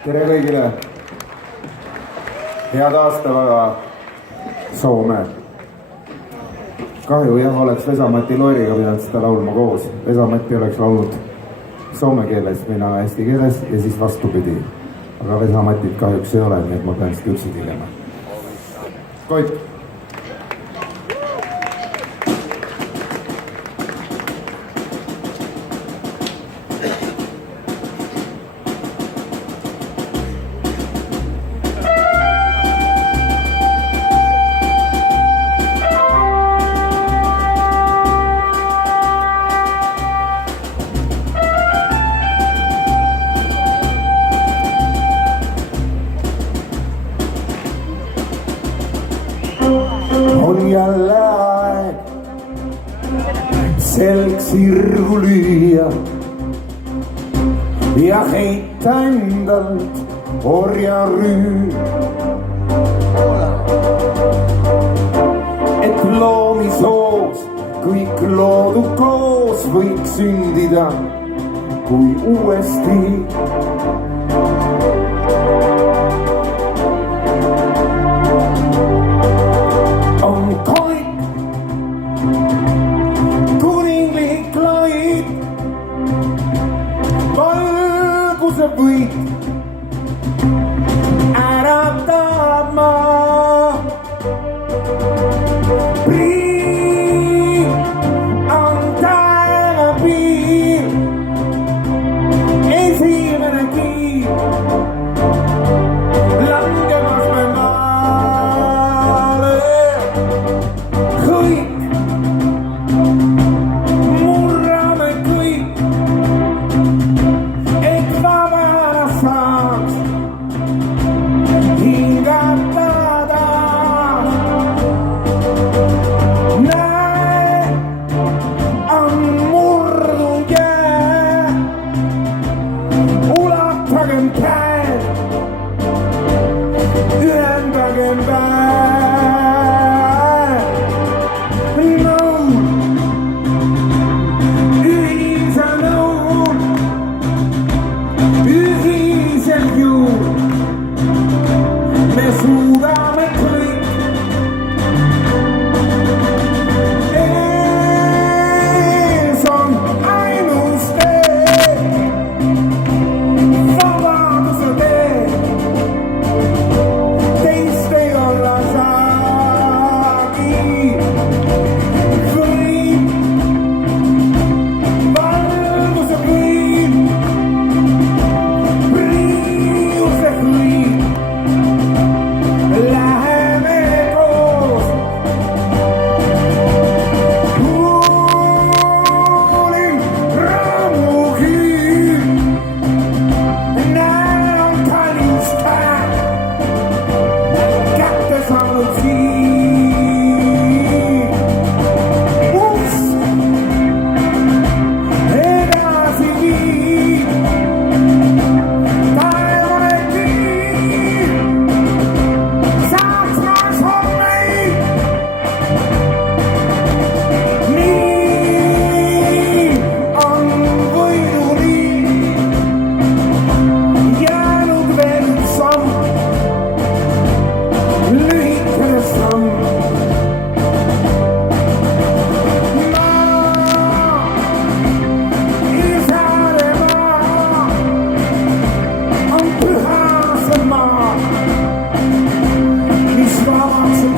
tere kõigile, head aastapäeva, Soome. Kahju jah, oleks Vesa-Mati Loeriga pidanud seda laulma koos. Vesa-Mati oleks laulnud soome keeles, mina eesti keeles ja siis vastupidi. Aga Vesa-Matit kahjuks ei ole, nii et ma pean seda üksi tegema. Koit! On jälle aeg selg sirgu lüüa ja heita endalt orjarüü. Et loomisoos kõik loodu koos võiks sündida, kui uuesti võit äratab maa. Priin on taeva piir, esimene kiir, langemas me maale. Kõik, murrame kõik, mis vabaks on